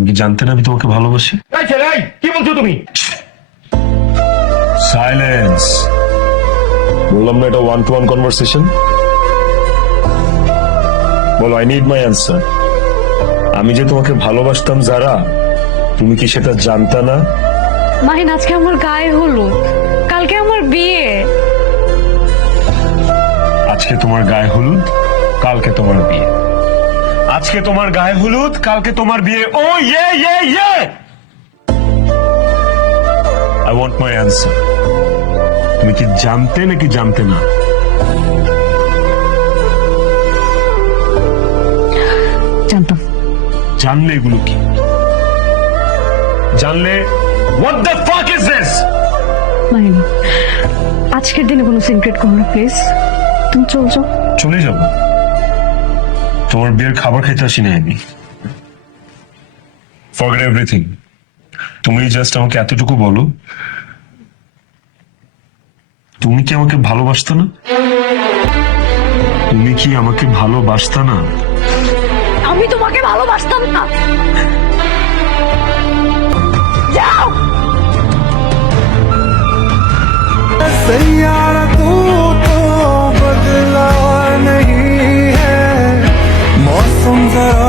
তুমি কি জানতে না আমি তোমাকে ভালোবাসি? কি বলছো তুমি? সাইলেন্স। বললাম না এটা 1-to-1 কনভারসেশন। বলো, আই নিড মাই অ্যান্সার। আমি যে তোমাকে ভালোবাসতাম যারা, তুমি কি সেটা জানতা না? মাহিন, আজকে আমার গায়ে হলুদ, কালকে আমার বিয়ে। আজকে তোমার গায়ে হলুদ, কালকে তোমার বিয়ে। আজকে তোমার গায়ে হলুদ, কালকে তোমার বিয়ে। ও ইয়ে ইয়ে ইয়ে, আই ওয়ান্ট মাই অ্যান্সার। তুমি কি জানতে নাকি জানতে না? জানতাম। জানলে এগুলো কি? জানলে what the fuck is this? Mahin, আজকের দিনে কোনো সিক্রেট করো না প্লিজ। তুমি চল যাও। চলে যাব? তোমার বিয়ের খাবার খেতে আসি না আমি। Forget everything. তুমি জাস্ট আমাকে এতটুকু বলো, তুমি কি আমাকে ভালোবাসতো না? তুমি কি আমাকে ভালোবাসতা না? আমি তোমাকে ভালোবাসতাম না। যাও।